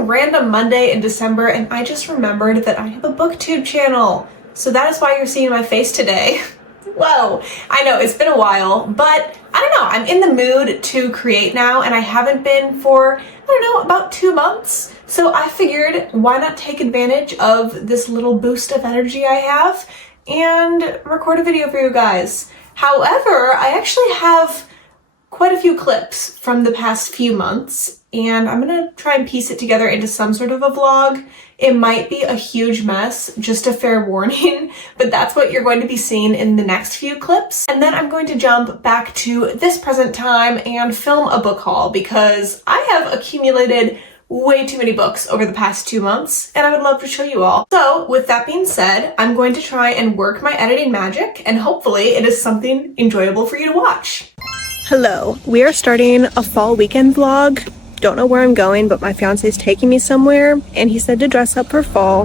a random Monday in December and I just remembered that I have a booktube channel. So that is why you're seeing my face today. Whoa, I know it's been a while, but I don't know, I'm in the mood to create now and I haven't been for, I don't know, about 2 months. So I figured why not take advantage of this little boost of energy I have and record a video for you guys. However, I actually have quite a few clips from the past few months and I'm gonna try and piece it together into some sort of a vlog. It might be a huge mess, just a fair warning, but that's what you're going to be seeing in the next few clips. And then I'm going to jump back to this present time and film a book haul because I have accumulated way too many books over the past 2 months and I would love to show you all. So with that being said, I'm going to try and work my editing magic and hopefully it is something enjoyable for you to watch. Hello, we are starting a fall weekend vlog. Don't know where I'm going, but my fiance is taking me somewhere and he said to dress up for fall.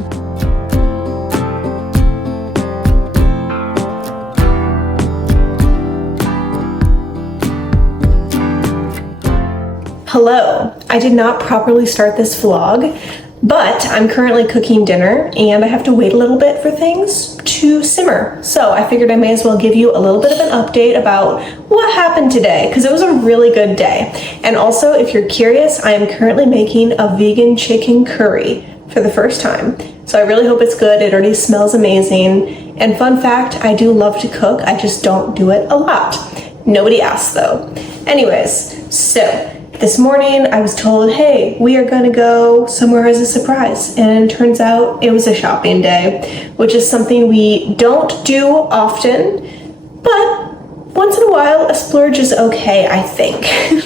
Hello, I did not properly start this vlog, but I'm currently cooking dinner and I have to wait a little bit for things to simmer. So I figured I may as well give you a little bit of an update about what happened today because it was a really good day. And also, if you're curious, I am currently making a vegan chicken curry for the first time. So I really hope it's good. It already smells amazing. And fun fact, I do love to cook. I just don't do it a lot. Nobody asked though. Anyways, so this morning I was told, hey, we are gonna go somewhere as a surprise. And it turns out it was a shopping day, which is something we don't do often, but once in a while a splurge is okay, I think.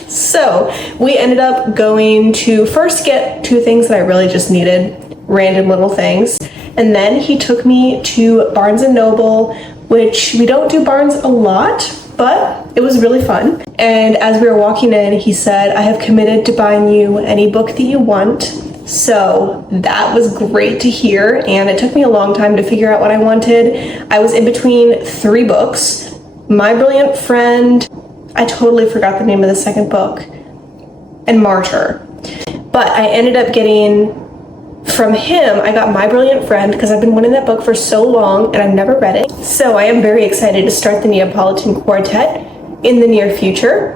So we ended up going to first get 2 things that I really just needed, random little things. And then he took me to Barnes & Noble, which we don't do Barnes a lot, but it was really fun. And as we were walking in, he said, I have committed to buying you any book that you want. So that was great to hear. And it took me a long time to figure out what I wanted. I was in between 3 books. My Brilliant Friend, I totally forgot the name of the second book, and Martyr. But I ended up getting, from him, I got My Brilliant Friend because I've been wanting that book for so long and I've never read it. So I am very excited to start the Neapolitan Quartet in the near future.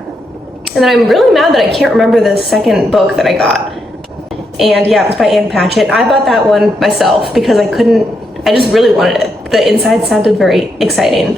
And then I'm really mad that I can't remember the second book that I got. And yeah, it was by Ann Patchett. I bought that one myself because I just really wanted it. The inside sounded very exciting.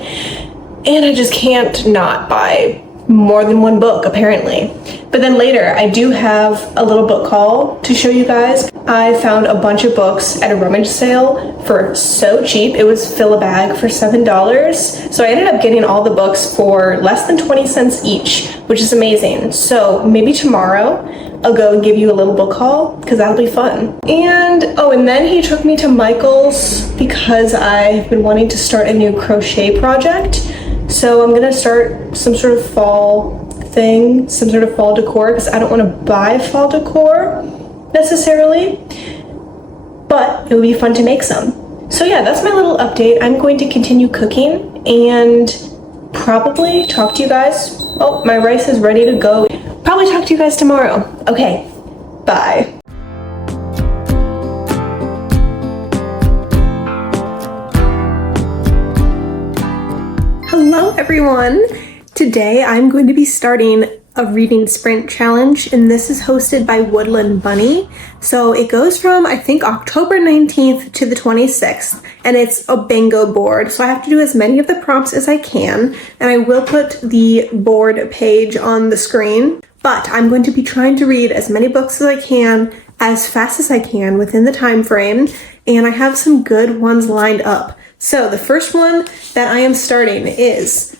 And I just can't not buy more than 1 book apparently. But then later I do have a little book haul to show you guys. I found a bunch of books at a rummage sale for so cheap. It was fill a bag for $7. So I ended up getting all the books for less than 20 cents each, which is amazing. So maybe tomorrow I'll go and give you a little book haul because that'll be fun. And then he took me to Michael's because I've been wanting to start a new crochet project. So I'm gonna start some sort of fall thing, some sort of fall decor, because I don't want to buy fall decor necessarily, but it would be fun to make some. So yeah, that's my little update. I'm going to continue cooking and probably talk to you guys. Oh, my rice is ready to go. Probably talk to you guys tomorrow. Okay, bye. Hello everyone! Today I'm going to be starting a reading sprint challenge and this is hosted by Woodland Bunny. So it goes from I think October 19th to the 26th and it's a bingo board. So I have to do as many of the prompts as I can and I will put the board page on the screen. But I'm going to be trying to read as many books as I can as fast as I can within the time frame and I have some good ones lined up. So the first one that I am starting is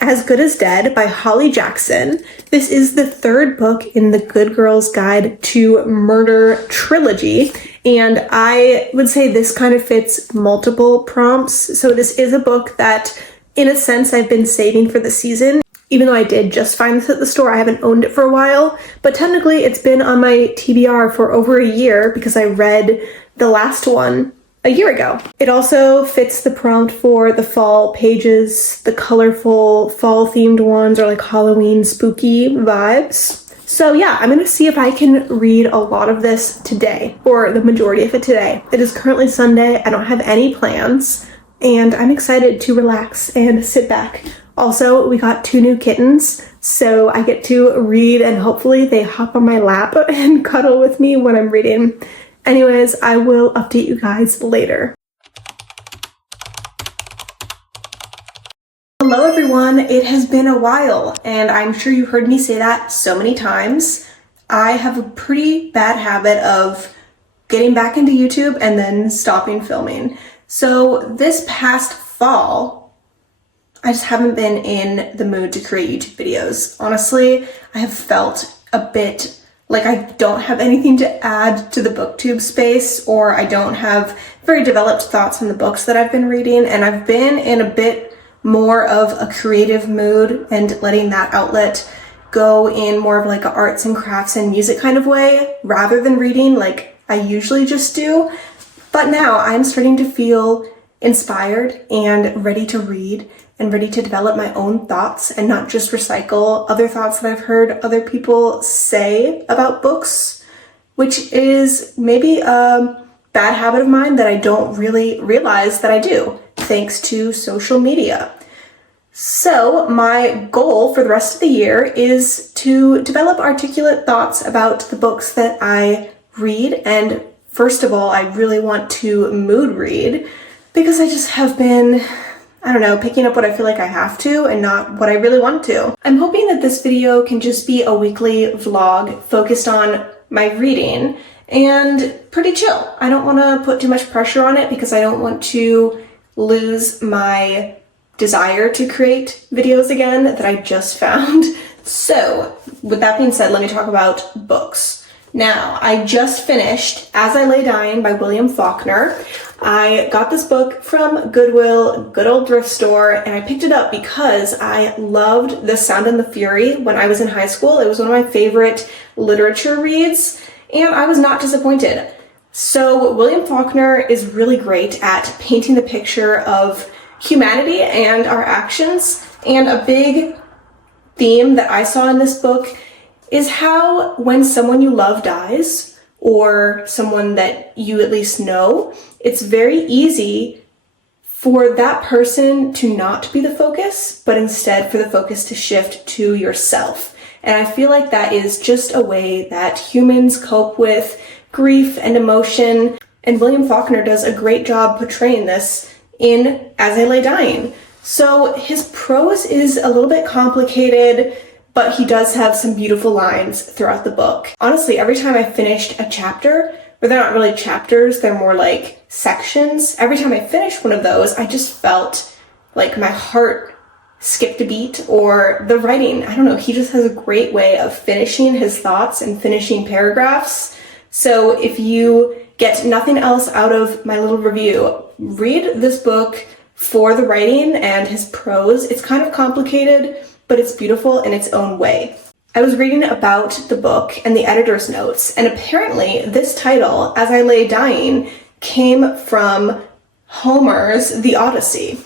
As Good as Dead by Holly Jackson. This is the 3rd book in the Good Girl's Guide to Murder trilogy, and I would say this kind of fits multiple prompts. So this is a book that, in a sense, I've been saving for the season. Even though I did just find this at the store, I haven't owned it for a while, but technically it's been on my TBR for over a year because I read the last one a year ago. It also fits the prompt for the fall pages, the colorful fall themed ones or like Halloween spooky vibes. So yeah, I'm gonna see if I can read a lot of this today, or the majority of it today. It is currently Sunday, I don't have any plans, and I'm excited to relax and sit back. Also, we got 2 new kittens, so I get to read and hopefully they hop on my lap and cuddle with me when I'm reading. Anyways, I will update you guys later. Hello everyone, it has been a while, and I'm sure you heard me say that so many times. I have a pretty bad habit of getting back into YouTube and then stopping filming. So this past fall, I just haven't been in the mood to create YouTube videos. Honestly, I have felt a bit like I don't have anything to add to the booktube space, or I don't have very developed thoughts on the books that I've been reading, and I've been in a bit more of a creative mood and letting that outlet go in more of like a arts and crafts and music kind of way rather than reading like I usually just do. But now I'm starting to feel inspired and ready to read and ready to develop my own thoughts and not just recycle other thoughts that I've heard other people say about books, which is maybe a bad habit of mine that I don't really realize that I do, thanks to social media. So my goal for the rest of the year is to develop articulate thoughts about the books that I read. And first of all, I really want to mood read because I just have been, I don't know, picking up what I feel like I have to and not what I really want to. I'm hoping that this video can just be a weekly vlog focused on my reading and pretty chill. I don't want to put too much pressure on it because I don't want to lose my desire to create videos again that I just found. So with that being said, let me talk about books. Now, I just finished As I Lay Dying by William Faulkner. I got this book from Goodwill, good old thrift store, and I picked it up because I loved The Sound and the Fury when I was in high school. It was one of my favorite literature reads, and I was not disappointed. So William Faulkner is really great at painting the picture of humanity and our actions, and a big theme that I saw in this book is how when someone you love dies, or someone that you at least know, it's very easy for that person to not be the focus, but instead for the focus to shift to yourself. And I feel like that is just a way that humans cope with grief and emotion, and William Faulkner does a great job portraying this in As I Lay Dying. So his prose is a little bit complicated, but he does have some beautiful lines throughout the book. Honestly, every time I finished a chapter, but they're not really chapters, they're more like sections, every time I finished one of those, I just felt like my heart skipped a beat, or the writing, I don't know, he just has a great way of finishing his thoughts and finishing paragraphs. So if you get nothing else out of my little review, read this book for the writing and his prose. It's kind of complicated, but it's beautiful in its own way. I was reading about the book and the editor's notes, and apparently this title, As I Lay Dying, came from Homer's The Odyssey,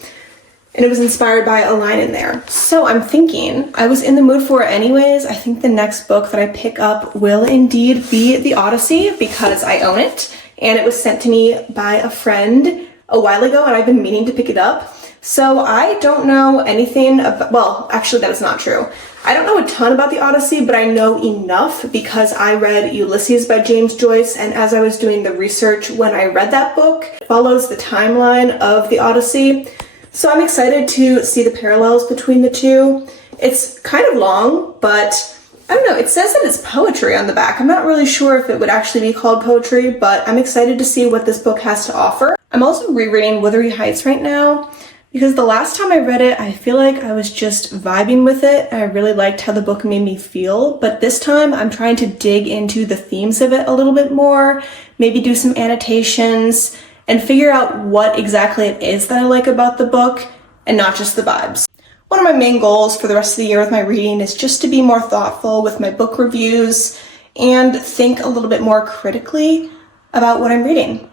and it was inspired by a line in there. So I'm thinking, I was in the mood for it anyways. I think the next book that I pick up will indeed be The Odyssey because I own it, and it was sent to me by a friend a while ago, and I've been meaning to pick it up. So I don't know anything about, well, actually that is not true. I don't know a ton about the Odyssey, but I know enough because I read Ulysses by James Joyce, and as I was doing the research when I read that book, it follows the timeline of the Odyssey. So I'm excited to see the parallels between the two. It's kind of long, but I don't know, it says that it's poetry on the back. I'm not really sure if it would actually be called poetry, but I'm excited to see what this book has to offer. I'm also rereading Wuthering Heights right now because the last time I read it, I feel like I was just vibing with it, and I really liked how the book made me feel. But this time I'm trying to dig into the themes of it a little bit more, maybe do some annotations, and figure out what exactly it is that I like about the book and not just the vibes. One of my main goals for the rest of the year with my reading is just to be more thoughtful with my book reviews and think a little bit more critically about what I'm reading.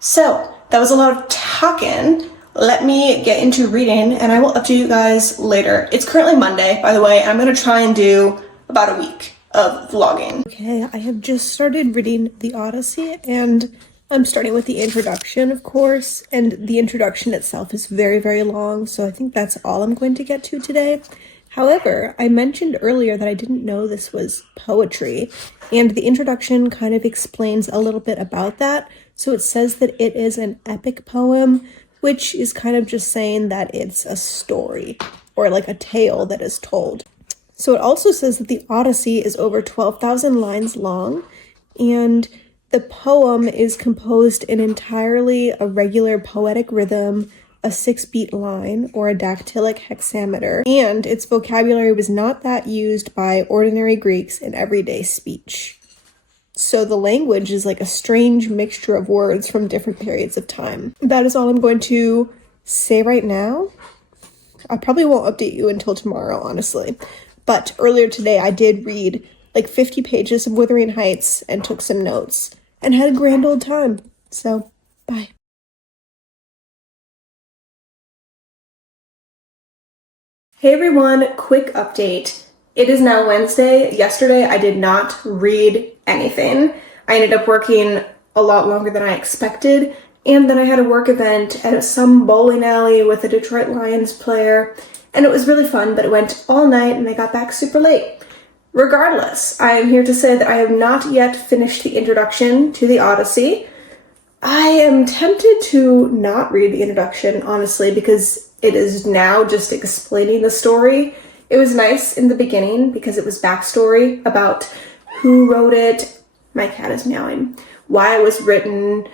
So that was a lot of talking. Let me get into reading and I will update you guys later. It's currently Monday, by the way, and I'm going to try and do about a week of vlogging. Okay, I have just started reading the Odyssey, and I'm starting with the introduction, of course, and the introduction itself is very, very long, so I think that's all I'm going to get to today. However, I mentioned earlier that I didn't know this was poetry, and the introduction kind of explains a little bit about that. So it says that it is an epic poem, which is kind of just saying that it's a story, or like a tale that is told. So it also says that the Odyssey is over 12,000 lines long, and the poem is composed in entirely a regular poetic rhythm, a 6-beat line, or a dactylic hexameter, and its vocabulary was not that used by ordinary Greeks in everyday speech. So the language is like a strange mixture of words from different periods of time. That is all I'm going to say right now. I probably won't update you until tomorrow, honestly. But earlier today, I did read like 50 pages of Wuthering Heights and took some notes and had a grand old time. So, bye. Hey everyone, quick update. It is now Wednesday. Yesterday, I did not read anything. I ended up working a lot longer than I expected, and then I had a work event at some bowling alley with a Detroit Lions player, and it was really fun, but it went all night and I got back super late. Regardless, I am here to say that I have not yet finished the introduction to the Odyssey. I am tempted to not read the introduction, honestly, because it is now just explaining the story. It was nice in the beginning because it was backstory about who wrote it, my cat is meowing, why it was written,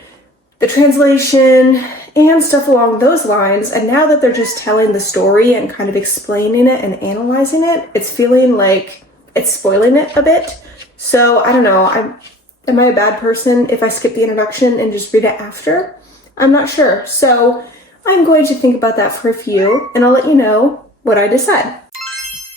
the translation, and stuff along those lines. And now that they're just telling the story and kind of explaining it and analyzing it, it's feeling like it's spoiling it a bit. So I don't know, am I a bad person if I skip the introduction and just read it after? I'm not sure. So I'm going to think about that for a few, and I'll let you know what I decide.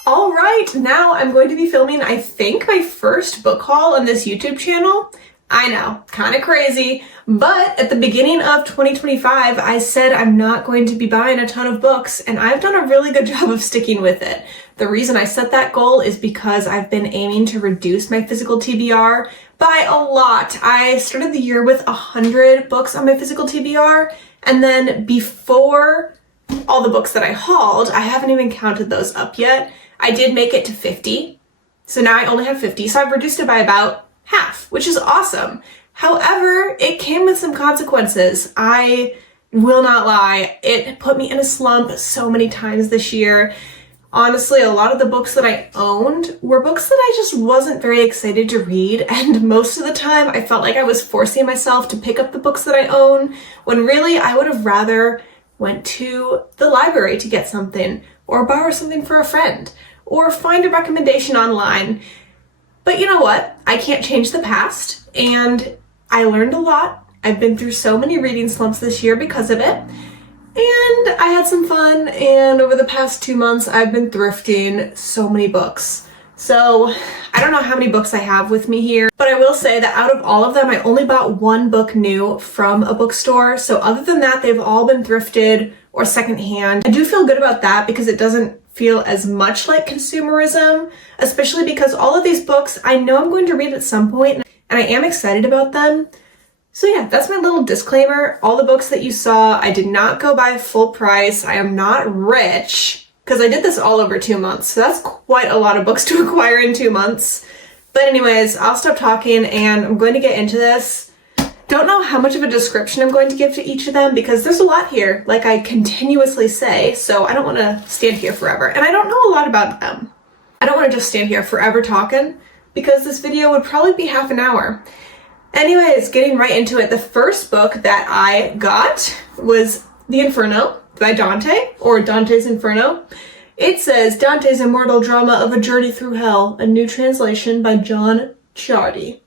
All right, now I'm going to be filming, I think, my first book haul on this YouTube channel. I know, kind of crazy, but at the beginning of 2025, I said I'm not going to be buying a ton of books, and I've done a really good job of sticking with it. The reason I set that goal is because I've been aiming to reduce my physical TBR by a lot. I started the year with 100 books on my physical TBR, and then before all the books that I hauled, I haven't even counted those up yet, I did make it to 50. So now I only have 50, so I've reduced it by about half, which is awesome. However, it came with some consequences. I will not lie, it put me in a slump so many times this year. Honestly, a lot of the books that I owned were books that I just wasn't very excited to read, and most of the time I felt like I was forcing myself to pick up the books that I own, when really I would have rather went to the library to get something, or borrow something for a friend, or find a recommendation online. But you know what? I can't change the past, and I learned a lot. I've been through so many reading slumps this year because of it, and I had some fun, and over the past 2 months, I've been thrifting so many books. So I don't know how many books I have with me here, but I will say that out of all of them, I only bought one book new from a bookstore. So other than that, they've all been thrifted or secondhand. I do feel good about that because it doesn't feel as much like consumerism, especially because all of these books I know I'm going to read at some point, and I am excited about them. So yeah, that's my little disclaimer. All the books that you saw, I did not go buy full price. I am not rich, because I did this all over 2 months. So that's quite a lot of books to acquire in 2 months. But anyways, I'll stop talking and I'm going to get into this. Don't know how much of a description I'm going to give to each of them because there's a lot here, like I continuously say, so I don't want to stand here forever. And I don't know a lot about them. I don't want to just stand here forever talking because this video would probably be half an hour. Anyways, getting right into it, the first book that I got was The Inferno by Dante, or Dante's Inferno. It says, Dante's immortal drama of a journey through hell, a new translation by John Ciardi.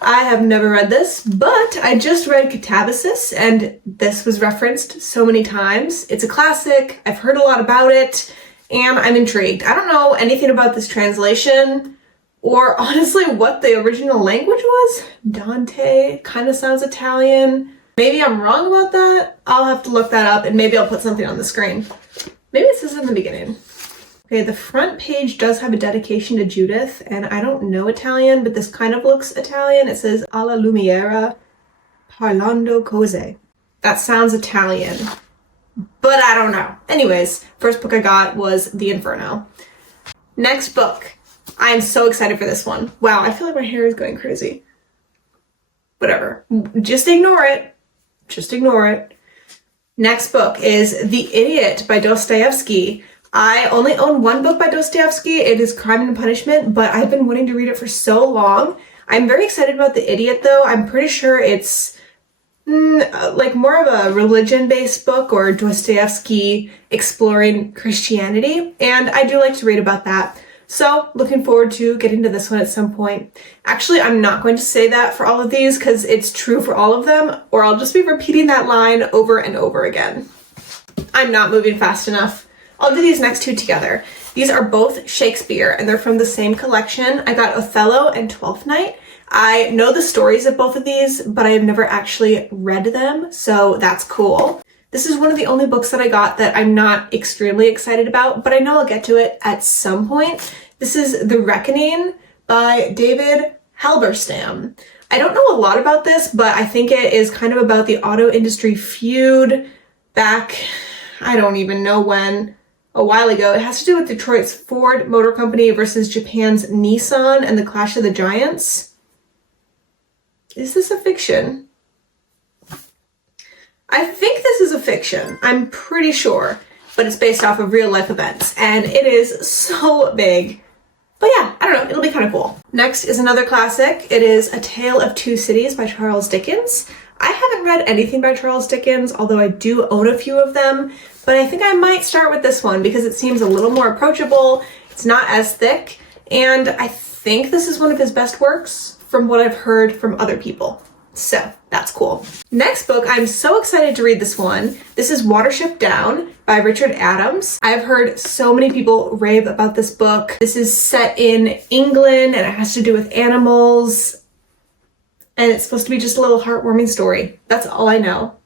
I have never read this, but I just read Catabasis, and this was referenced so many times. It's a classic, I've heard a lot about it, and I'm intrigued. I don't know anything about this translation, or honestly what the original language was. Dante kind of sounds Italian. Maybe I'm wrong about that. I'll have to look that up, and maybe I'll put something on the screen. Maybe it says in the beginning. Okay, the front page does have a dedication to Judith, and I don't know Italian, but this kind of looks Italian. It says alla lumiera parlando cose. That sounds Italian, but I don't know. Anyways, first book I got was The Inferno. Next book. I am so excited for this one. Wow, I feel like my hair is going crazy. Whatever. Just ignore it. Just ignore it. Next book is The Idiot by Dostoevsky. I only own one book by Dostoevsky. It is Crime and Punishment, but I've been wanting to read it for so long. I'm very excited about The Idiot, though. I'm pretty sure it's like more of a religion-based book, or Dostoevsky exploring Christianity, and I do like to read about that. So looking forward to getting to this one at some point. Actually, I'm not going to say that for all of these because it's true for all of them, or I'll just be repeating that line over and over again. I'm not moving fast enough. I'll do these next two together. These are both Shakespeare, and they're from the same collection. I got Othello and Twelfth Night. I know the stories of both of these, but I have never actually read them, so that's cool. This is one of the only books that I got that I'm not extremely excited about, but I know I'll get to it at some point. This is The Reckoning by David Halberstam. I don't know a lot about this, but I think it is kind of about the auto industry feud back, I don't even know when, a while ago. It has to do with Detroit's Ford Motor Company versus Japan's Nissan and the Clash of the Giants. Is this a fiction? I think this is a fiction. I'm pretty sure, but it's based off of real life events, and it is so big. But yeah, I don't know, it'll be kind of cool. Next is another classic. It is A Tale of Two Cities by Charles Dickens. I haven't read anything by Charles Dickens, although I do own a few of them, but I think I might start with this one because it seems a little more approachable, it's not as thick, and I think this is one of his best works from what I've heard from other people. So that's cool. Next book, I'm so excited to read this one. This is Watership Down by Richard Adams. I've heard so many people rave about this book. This is set in England and it has to do with animals. And it's supposed to be just a little heartwarming story. That's all I know.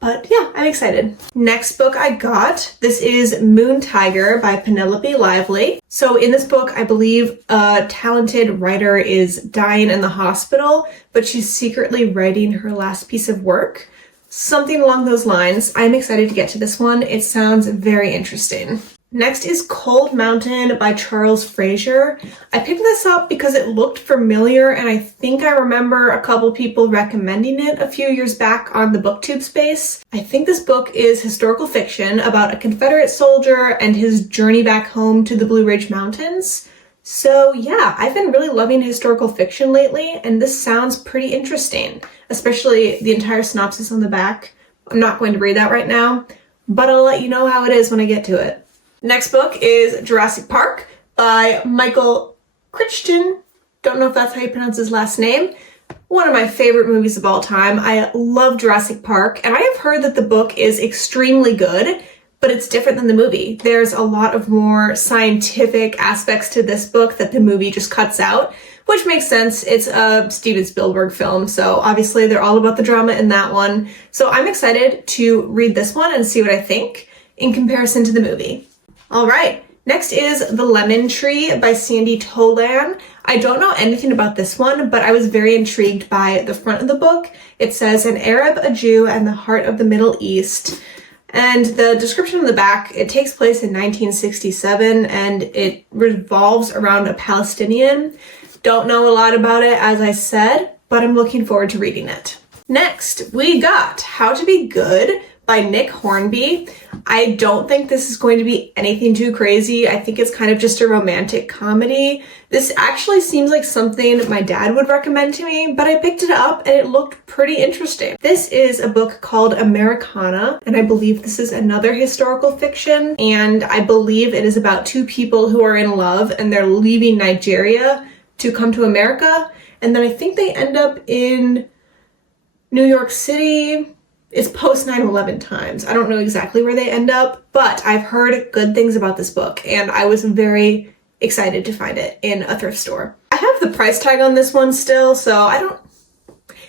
But yeah, I'm excited. Next book I got, this is Moon Tiger by Penelope Lively. So in this book, I believe a talented writer is dying in the hospital, but she's secretly writing her last piece of work. Something along those lines. I'm excited to get to this one. It sounds very interesting. Next is Cold Mountain by Charles Fraser. I picked this up because it looked familiar and I think I remember a couple people recommending it a few years back on the booktube space. I think this book is historical fiction about a Confederate soldier and his journey back home to the Blue Ridge Mountains. So yeah, I've been really loving historical fiction lately and this sounds pretty interesting, especially the entire synopsis on the back. I'm not going to read that right now, but I'll let you know how it is when I get to it. Next book is Jurassic Park by Michael Crichton. Don't know if that's how you pronounce his last name. One of my favorite movies of all time. I love Jurassic Park, and I have heard that the book is extremely good, but it's different than the movie. There's a lot of more scientific aspects to this book that the movie just cuts out, which makes sense. It's a Steven Spielberg film, so obviously they're all about the drama in that one. So I'm excited to read this one and see what I think in comparison to the movie. All right, next is The Lemon Tree by Sandy Tolan. I don't know anything about this one, but I was very intrigued by the front of the book. It says, an Arab, a Jew, and the heart of the Middle East. And the description on the back, it takes place in 1967, and it revolves around a Palestinian. Don't know a lot about it, as I said, but I'm looking forward to reading it. Next, we got How to Be Good by Nick Hornby. I don't think this is going to be anything too crazy. I think it's kind of just a romantic comedy. This actually seems like something my dad would recommend to me, but I picked it up and it looked pretty interesting. This is a book called Americana, and I believe this is another historical fiction, and I believe it is about two people who are in love and they're leaving Nigeria to come to America, and then I think they end up in New York City. It's post 9/11 times. I don't know exactly where they end up, but I've heard good things about this book and I was very excited to find it in a thrift store. I have the price tag on this one still, so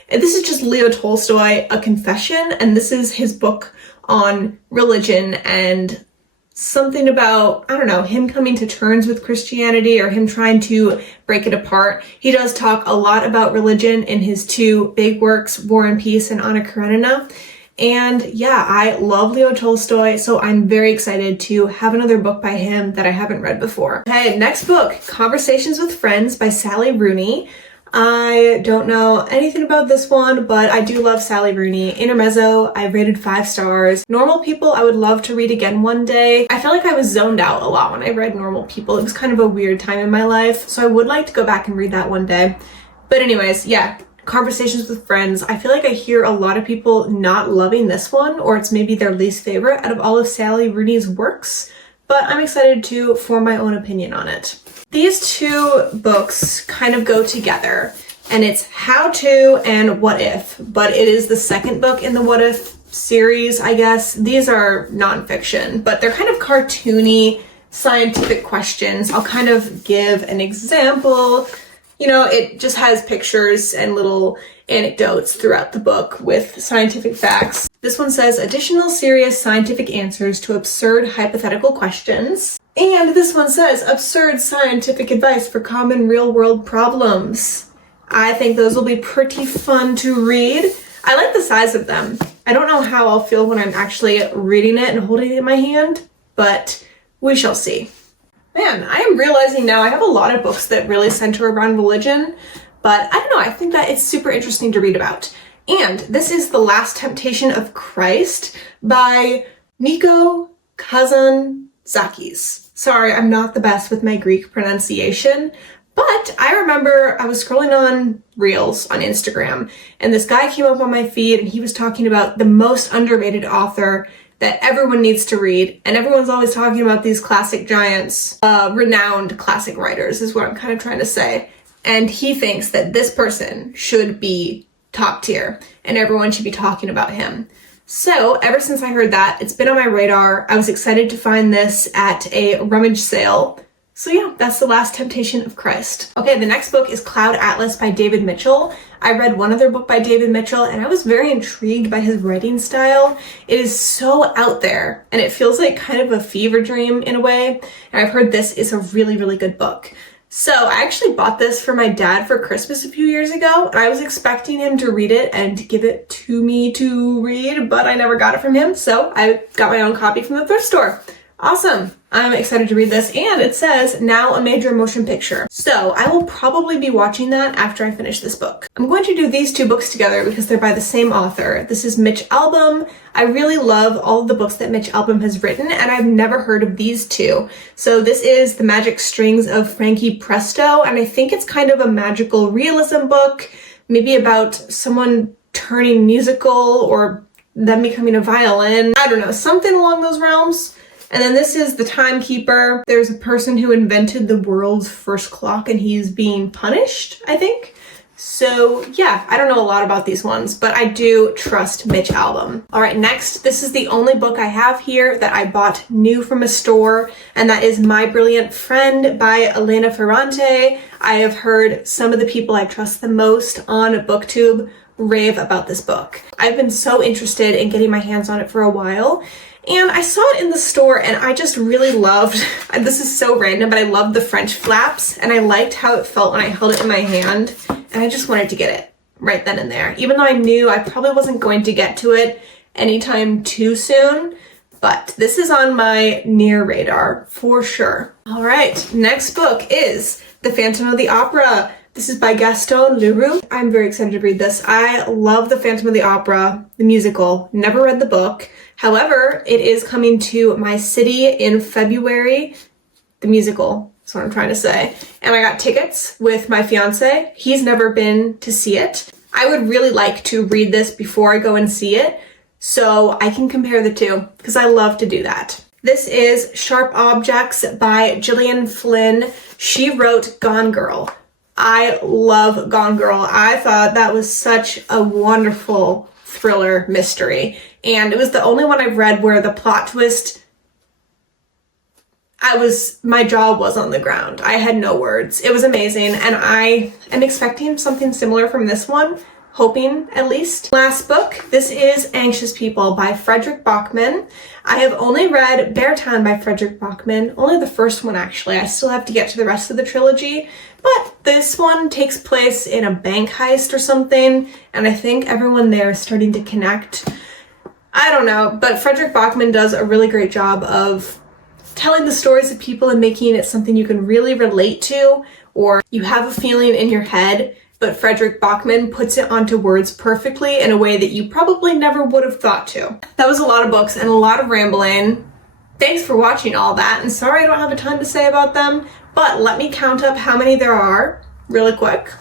and this is just Leo Tolstoy, A Confession, and this is his book on religion and something about, I don't know, him coming to terms with Christianity or him trying to break it apart. He does talk a lot about religion in his two big works, War and Peace and Anna Karenina. And yeah, I love Leo Tolstoy, so I'm very excited to have another book by him that I haven't read before. Okay, next book, Conversations with Friends by Sally Rooney. I don't know anything about this one, but I do love Sally Rooney. Intermezzo, I rated 5 stars. Normal People, I would love to read again one day. I felt like I was zoned out a lot when I read Normal People. It was kind of a weird time in my life, so I would like to go back and read that one day. But anyways, yeah, Conversations with Friends. I feel like I hear a lot of people not loving this one, or it's maybe their least favorite out of all of Sally Rooney's works, but I'm excited to form my own opinion on it. These two books kind of go together, and it's How To and What If, but it is the second book in the What If series, I guess. These are nonfiction, but they're kind of cartoony, scientific questions. I'll kind of give an example. You know, it just has pictures and little anecdotes throughout the book with scientific facts. This one says, additional serious scientific answers to absurd hypothetical questions. And this one says, absurd scientific advice for common real-world problems. I think those will be pretty fun to read. I like the size of them. I don't know how I'll feel when I'm actually reading it and holding it in my hand, but we shall see. Man, I am realizing now I have a lot of books that really center around religion, but I don't know, I think that it's super interesting to read about. And this is The Last Temptation of Christ by Nico Kazantzakis. Sorry, I'm not the best with my Greek pronunciation, but I remember I was scrolling on Reels on Instagram, and this guy came up on my feed, and he was talking about the most underrated author that everyone needs to read, and everyone's always talking about these classic giants, renowned classic writers is what I'm kind of trying to say. And he thinks that this person should be top tier, and everyone should be talking about him. So ever since I heard that, it's been on my radar. I was excited to find this at a rummage sale. So yeah, that's The Last Temptation of Christ. Okay, the next book is Cloud Atlas by David Mitchell. I read one other book by David Mitchell, and I was very intrigued by his writing style. It is so out there, and it feels like kind of a fever dream in a way. And I've heard this is a really, really good book. So I actually bought this for my dad for Christmas a few years ago, and I was expecting him to read it and give it to me to read, but I never got it from him, so I got my own copy from the thrift store. Awesome. I'm excited to read this, and it says, now a major motion picture. So I will probably be watching that after I finish this book. I'm going to do these two books together because they're by the same author. This is Mitch Albom. I really love all of the books that Mitch Albom has written, and I've never heard of these two. So this is The Magic Strings of Frankie Presto, and I think it's kind of a magical realism book, maybe about someone turning musical or them becoming a violin. I don't know, something along those realms. And then this is The Timekeeper. There's a person who invented the world's first clock and he's being punished, I think. So yeah, I don't know a lot about these ones, but I do trust Mitch Albom. All right, next, this is the only book I have here that I bought new from a store, and that is My Brilliant Friend by Elena Ferrante. I have heard some of the people I trust the most on BookTube rave about this book. I've been so interested in getting my hands on it for a while, and I saw it in the store and I just really loved, this is so random, but I loved the French flaps, and I liked how it felt when I held it in my hand, and I just wanted to get it right then and there. Even though I knew I probably wasn't going to get to it anytime too soon, but this is on my near radar for sure. All right, next book is The Phantom of the Opera. This is by Gaston Leroux. I'm very excited to read this. I love The Phantom of the Opera, the musical. Never read the book. However, it is coming to my city in February. The musical, that's what I'm trying to say. And I got tickets with my fiance. He's never been to see it. I would really like to read this before I go and see it, so I can compare the two, because I love to do that. This is Sharp Objects by Gillian Flynn. She wrote Gone Girl. I love Gone Girl. I thought that was such a wonderful thriller mystery, and it was the only one I've read where the plot twist, my jaw was on the ground. I had no words. It was amazing, and I am expecting something similar from this one. hoping at least. Last book, this is Anxious People by Frederick Bachman. I have only read Beartown by Frederick Bachman, only the first one actually. I still have to get to the rest of the trilogy, but this one takes place in a bank heist or something, and I think everyone there is starting to connect. I don't know, but Frederick Bachman does a really great job of telling the stories of people and making it something you can really relate to, or you have a feeling in your head, but Frederick Bachman puts it onto words perfectly in a way that you probably never would have thought to. That was a lot of books and a lot of rambling. Thanks for watching all that, and sorry I don't have a ton to say about them, but let me count up how many there are really quick.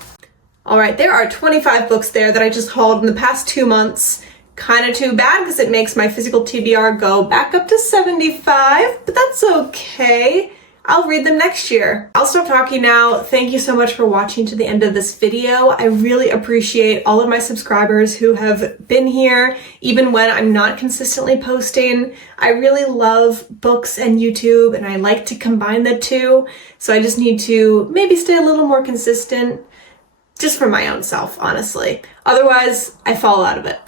All right, there are 25 books there that I just hauled in the past 2 months. Kind of too bad because it makes my physical TBR go back up to 75, but that's okay. I'll read them next year. I'll stop talking now. Thank you so much for watching to the end of this video. I really appreciate all of my subscribers who have been here, even when I'm not consistently posting. I really love books and YouTube, and I like to combine the two, so I just need to maybe stay a little more consistent, just for my own self, honestly. Otherwise, I fall out of it.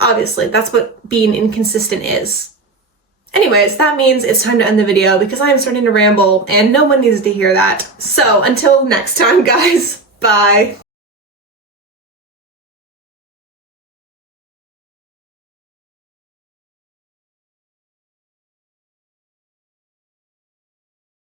Obviously, that's what being inconsistent is. Anyways, that means it's time to end the video because I am starting to ramble and no one needs to hear that. So until next time, guys, bye.